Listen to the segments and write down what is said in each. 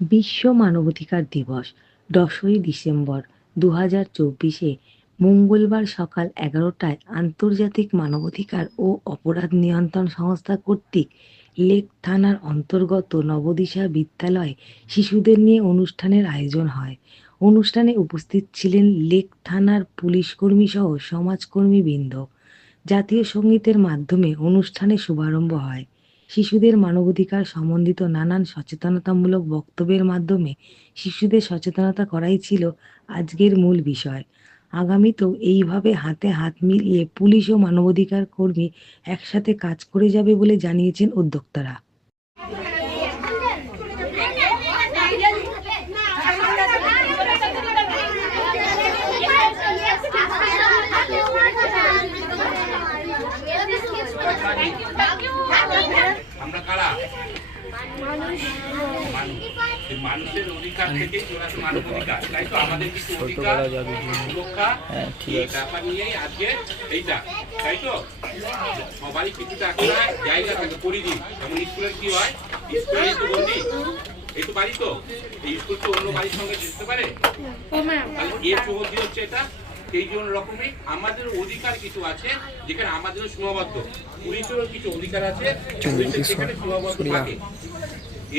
বিশ্ব মানবাধিকার দিবস, দশই ডিসেম্বর দু হাজার চব্বিশে মঙ্গলবার সকাল এগারোটায় আন্তর্জাতিক মানবাধিকার ও অপরাধ নিয়ন্ত্রণ সংস্থা কর্তৃক লেক থানার অন্তর্গত নবদিশা বিদ্যালয়ে শিশুদের নিয়ে অনুষ্ঠানের আয়োজন হয়। অনুষ্ঠানে উপস্থিত ছিলেন লেক থানার পুলিশকর্মী সহ সমাজকর্মীবৃন্দ জাতীয় সঙ্গীতের মাধ্যমে অনুষ্ঠানের শুভারম্ভ হয়। শিশুদের মানবাধিকার সম্বন্ধিত নানান সচেতনতামূলক বক্তব্যের মাধ্যমে শিশুদের সচেতনতা করাই ছিল আজকের মূল বিষয়। আগামীতেও এইভাবে হাতে হাত মিলিয়ে পুলিশ ও মানবাধিকার কর্মী একসাথে কাজ করে যাবে বলে জানিয়েছেন উদ্যোক্তারা। আমরা কারা? মানুষের অধিকার থেকে তোরা মানব অধিকার। তাই তো আমাদের কিছু অধিকার সুরক্ষা এই ব্যাপার নিয়েই আজকে এইটা। তাই তো? সবারই কিছুটা একটা জায়গা থাকে পরিধি। যেমন স্কুলের কি হয়? স্কুলে তো বললি এই তো বাড়ি তো? এই স্কুল তো অন্য বাড়ির সঙ্গে যেতে পারে? এর হচ্ছে এটা? সেই জন্য রকমই আমাদের অধিকার কিছু আছে যেখানে আমাদেরও সীমাবদ্ধ। পুলিশেরও কিছু অধিকার আছে সেখানে সীমাবদ্ধ থাকে।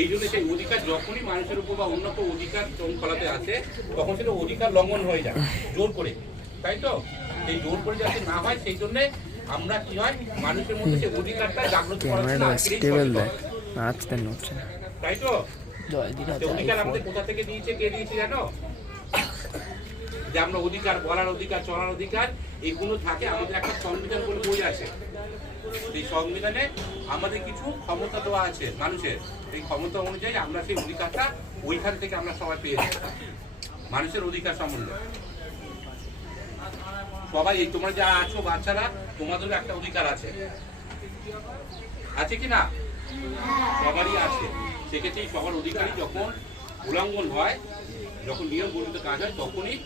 এই জন্য সেই অধিকার যখনই মানুষের উপর বা অন্য অধিকার শৃঙ্খলাতে আসে তখন সেটা অধিকার লঙ্ঘন হয়ে যায় জোর করে। তাই তো? এই জোর করে যাতে না হয় সেই জন্য আমরা কি হয় মানুষের মধ্যে সেই অধিকারটা জাগ্রত করার জন্য তাই তো? অধিকার আমাদের কোথা থেকে দিয়েছে কে দিয়েছে জানো? যে আমরা অধিকার, বলার অধিকার, চলার অধিকার, এগুলো থাকে, আমাদের একটা সংবিধান বলে বই আছে। সেই সংবিধানে আমাদের কিছু ক্ষমতা দেওয়া আছে মানুষের। এই ক্ষমতা অনুযায়ী আমরা সেই অধিকারটা ওইখান থেকে আমরা সবাই পেয়েছি মানুষের অধিকার সম্বন্ধে সবাই, এই তোমরা যা আছো বাচ্চারা, তোমাদেরও একটা অধিকার আছে। আছে কি না? সবারই আছে। সেক্ষেত্রে সবার অধিকারই যখন উল্লঙ্ঘন হয়, যখন নিয়ম বর্ণিত কাজ হয়, তখনই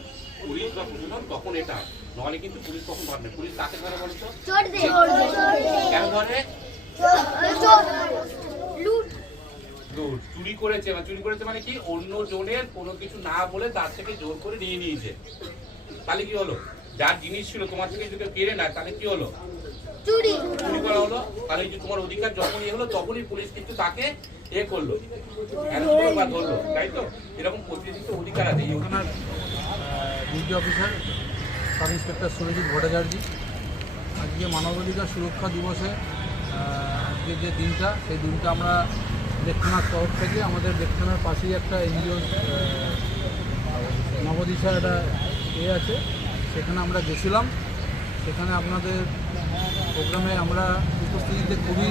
পুলিশ বা প্রশাসন তখন এটা। নাহলে কিন্তু পুলিশ কখন ধরে পুলিশ কাকে ধরে কেন ধরে? চুরি করেছে। বা চুরি করেছে মানে কি? অন্য জনের কোনো কিছু না বলে তার থেকে জোর করে নিয়ে নিয়েছে। তাহলে কি হলো? যার জিনিস ছিল তোমার থেকে যদি কেড়ে নেয় তাহলে কি হলো? চুরি। করা হলো? তাহলে যে তোমার অধিকার যখনই হলো তখনই পুলিশ কিন্তু তাকে এ করল। বা ধরলো তাই তো? এরকম প্রতিনিধিত্ব অধিকার আছে। এই duty officer, sub inspector Surajit Bhattacharya. আজকে মানবাধিকার সুরক্ষা দিবসে আজকে যে দিনটা, সেই দিনটা আমরা লেকথানার তরফ থেকে আমাদের লেকথানার পাশেই একটা এনজিও নবদিশা একটা এ আছে। সেখানে আমরা গেছিলাম। সেখানে আপনাদের প্রোগ্রামে আমরা উপস্থিতিতে খুবই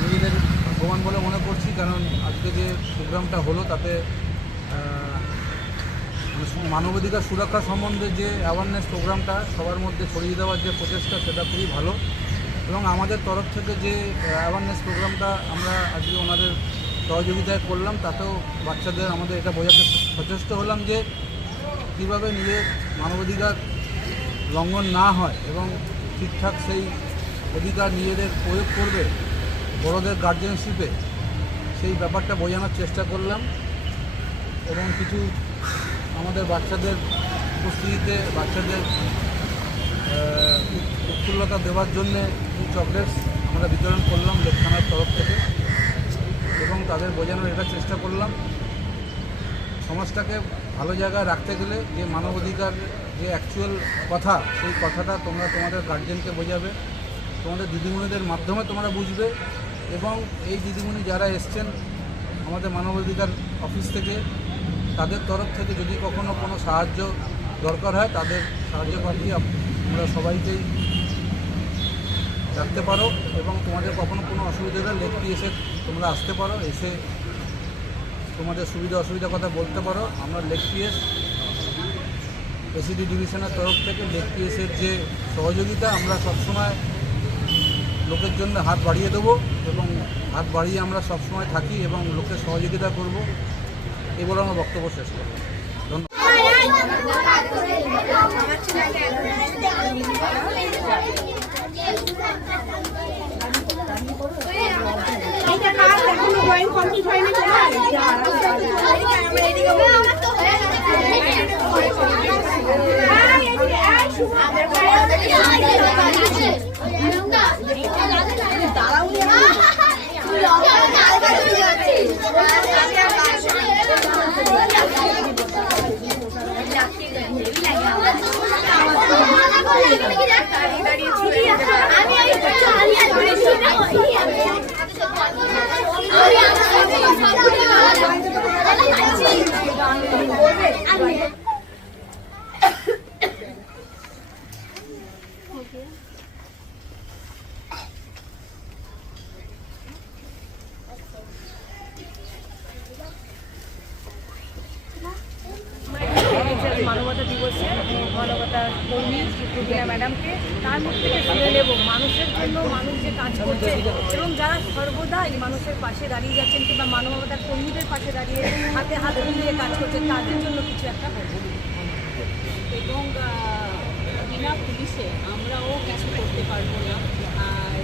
নিজেদের ভগবান বলে মনে করছি, কারণ আজকে যে প্রোগ্রামটা হলো তাতে মানবাধিকার সুরক্ষা সম্বন্ধে যে অ্যাওয়ারনেস প্রোগ্রামটা সবার মধ্যে ছড়িয়ে দেওয়ার যে প্রচেষ্টা, সেটা খুবই ভালো। এবং আমাদের তরফ থেকে যে অ্যাওয়ারনেস প্রোগ্রামটা আমরা আজকে ওনাদের সহযোগিতায় করলাম, তাতেও বাচ্চাদের আমাদের এটা বোঝাতে সচেষ্ট হলাম যে কীভাবে নিজের মানবাধিকার লঙ্ঘন না হয় এবং ঠিকঠাক সেই অধিকার নিজেদের প্রয়োগ করবে, বড়দের গার্জেনশিপে সেই ব্যাপারটা বোঝানোর চেষ্টা করলাম। এবং কিছু আমাদের বাচ্চাদের উপস্থিতিতে বাচ্চাদের উৎফুল্লতা দেওয়ার জন্য চকলেটস আমরা বিতরণ করলাম লেকখানার তরফ থেকে এবং তাদের বোঝানোর এটা চেষ্টা করলাম সমাজটাকে ভালো জায়গায় রাখতে গেলে যে মানবাধিকার যে অ্যাকচুয়াল কথা, সেই কথাটা তোমরা তোমাদের গার্জেনকে বোঝাবে, তোমাদের দিদিমণিদের মাধ্যমে তোমরা বুঝবে এবং এই দিদিমণি যারা এসছেন আমাদের মানবাধিকার অফিস থেকে তাদের তরফ থেকে যদি কখনো কোনো সাহায্য দরকার হয়, তাদের সাহায্য আপ- আমরা সবাইকেই রাখতে পারো এবং তোমাদের কখনো কোনো অসুবিধা হলে লেখটি এসে তোমরা আসতে পারো, এসে তোমাদের সুবিধা অসুবিধার কথা বলতে পারো। আমরা লেগ পিএস এসিডি ডিভিশনের তরফ থেকে লেগ পিএসের যে সহযোগিতা, আমরা সবসময় লোকের জন্য হাত বাড়িয়ে দেবো এবং হাত বাড়িয়ে আমরা সবসময় থাকি এবং লোকের সহযোগিতা করব। এই বলে আমার বক্তব্য শেষ করব ধন্যবাদ আমার ছেলেকে এইটা কার এখনও ড্রয়িং কমপ্লিট হয়নি তোমার আমি মানবতা মানবতা ম্যাডামকে তার মুখ নেব মানুষের জন্য মানুষ যে কাজ করছে এবং যারা সর্বদা মানুষের পাশে দাঁড়িয়ে যাচ্ছেন কিংবা মানবতার কর্মীদের পাশে দাঁড়িয়ে হাতে হাত মিলিয়ে কাজ করছে তাদের জন্য কিছু একটা এবং পুলিশে আমরাও কিছু করতে পারব না। আর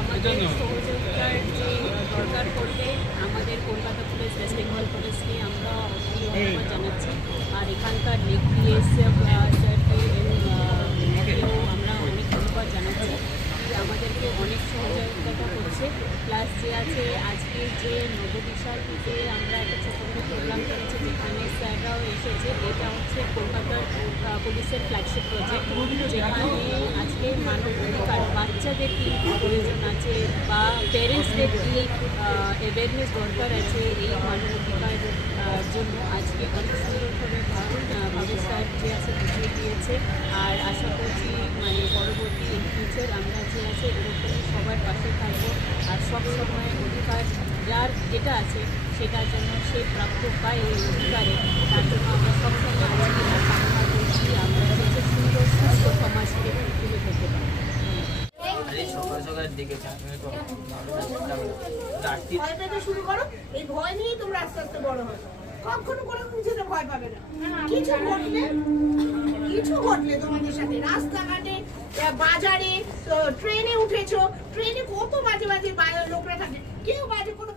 আমাদের সহযোগিতার যে দরকার পড়বে আমাদের কলকাতা পুলিশ ওয়েস্ট বেঙ্গল পুলিশকে আমরা জানাচ্ছি। আর এখানকার নেক পিএস স্যারকে কেও আমরা অনেক ধন্যবাদ জানাচ্ছি যে আমাদেরকে অনেক সহযোগিতা করছে প্লাস যে আছে আজকে যে নববিশাল থেকে আমরা একটা ছোটো প্রোগ্রাম করেছি যেখানে স্যাররাও এসেছে এটা হচ্ছে কলকাতার আহ, পুলিশের ফ্ল্যাগশিপ প্রজেক্ট যেখানে আজকে মানব অধিকার বাচ্চাদের কী প্রয়োজন আছে বা প্যারেন্টসদের কী অ্যাওয়ারনেস দরকার আছে এই মানব অধিকার জন্য? আজকে অনেক সুন্দরভাবে ভাবে স্যার যে আছে বুঝিয়ে দিয়েছে। আর আশা করছি মানে পরবর্তী ইন ফিউচার আমরা যে আছে এরকমই সবার পাশে থাকব। আর সব সময় অধিকার, যার যেটা আছে সেটার জন্য সে প্রাপ্য পায় এই অধিকারে তার জন্য আমরা সবসময় আজকে কামনা করছি আমরা হচ্ছে সুন্দর সুস্থ সমাজকে তুলে ধরতে পারি আরে সকাল সকাল ডেকেছে আমি তো রাত্রি ভয় পেতে শুরু করো এই ভয় নিয়েই তোমরা আস্তে আস্তে বড় হবে কখনো কোনো কিছুতে ভয় পাবে না। কিছু ঘটলে কিছু ঘটলে তোমাদের সাথে রাস্তাঘাটে বাজারে ট্রেনে উঠেছো। ট্রেনে কত বাজে বাজে লোকরা থাকে। কেউ বাজে কোনো